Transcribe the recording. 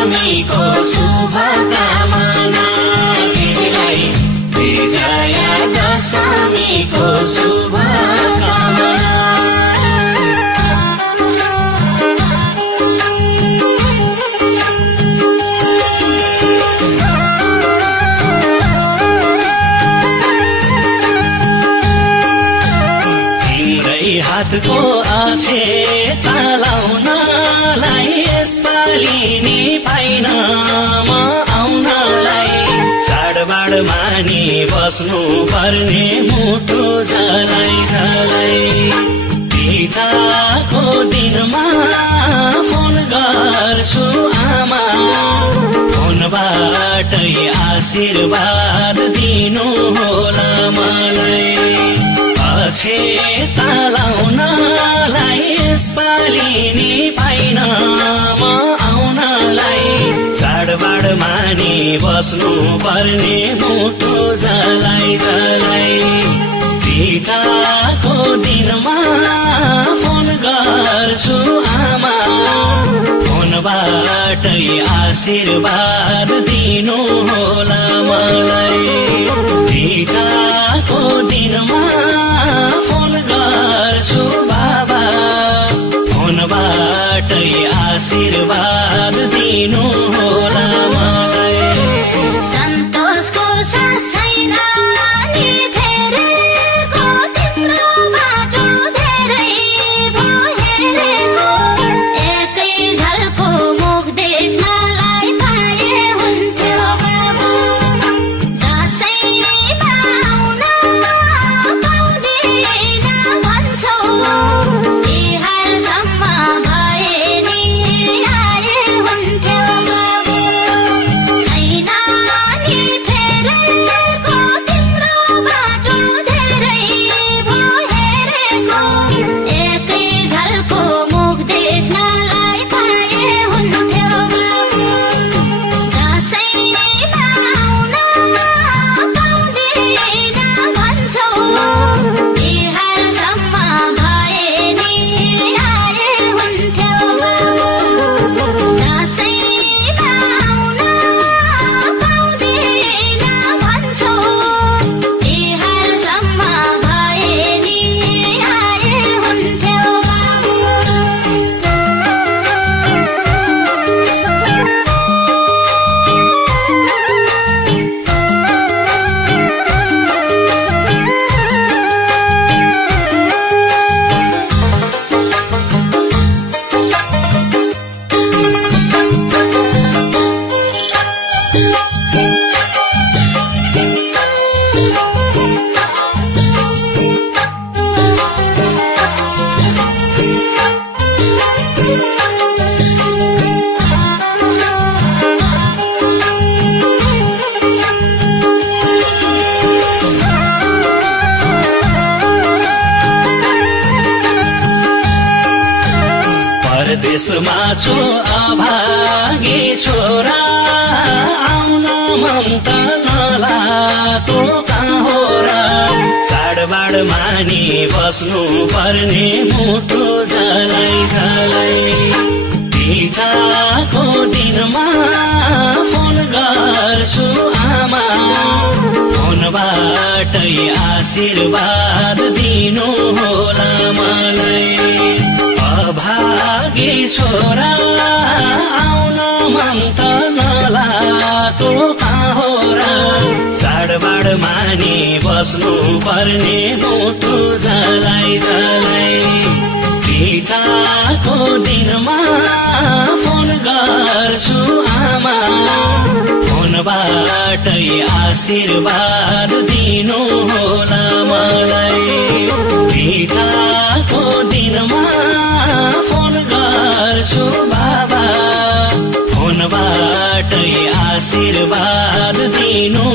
दशमीको शुभकामना तिमीलाई विजय दशमीको शुभकामना। हातको आछे तालाउनलाई यसपालि नि पाइन म आउनलाई चाडबाड मानि बस्नु पर्ने मुटु झलाई झलाई पिताको दिनमा फोन गर्छु आमा फोनबाटै आशीर्वाद दिनु होला मलाई पछि तालाउनलाई यसपालि नि पाइन म आउनलाई चाडबाड मानि बस्नु पर्ने मुटु झलाई झलाई पिताको दिनमा फोन गर्छु आमा फोनबाटै आशीर्वाद दिनु होला मलाई पिताको दिनमा फोन गर्छु बाबा फोनबाटै आशीर्वाद दिनु होला मलाई। सन्तोषको साथ छैन नि फेरेको तिम्रो बाटो धेरै हेरेको एकै झल्को मुख देख्नलाई पाए हुन्थ्यो बाबु दशैँमा आउन पाउँदिन भन्छौ तिहारसम्म भए नि आए हुन्थ्यो बाबु छैन नि फेरेको तिम्रो बाटो धेरै हेरेको एकै झल्को मुख देख्नलाई पाए हुन्थ्यो बाबु दशैँमा आउन पाउँदिन भन्छौ तिहारसम्म भए नि आए हुन्थ्यो बाबु दशैँमा आउन पाउँदिन भन्छौ तिहारसम्म भए नि आए हुन्थ्यो बाबु। परदेशमा छु अभागी छोरा आउन मन त नलाको कहाँ हो र चाडबाड मानि बस्नु पर्ने मुटु झलाई झलाई पिताको दिनमा फोन गर्छु आमा फोनबाटै आशीर्वाद दिनु होला मलाई अभागी छोरा आउन मन त नलाको कहाँ हो र चाडबाड मानि बस्नु पर्ने मुटु झलाई झलाई पिताको दिनमा फोन गर्छु आमा फोनबाटै आशीर्वाद दिनु होला मलाई पिताको दिनमा फोन गर्छु बाबा फोनबाटै आशीर्वाद दिनु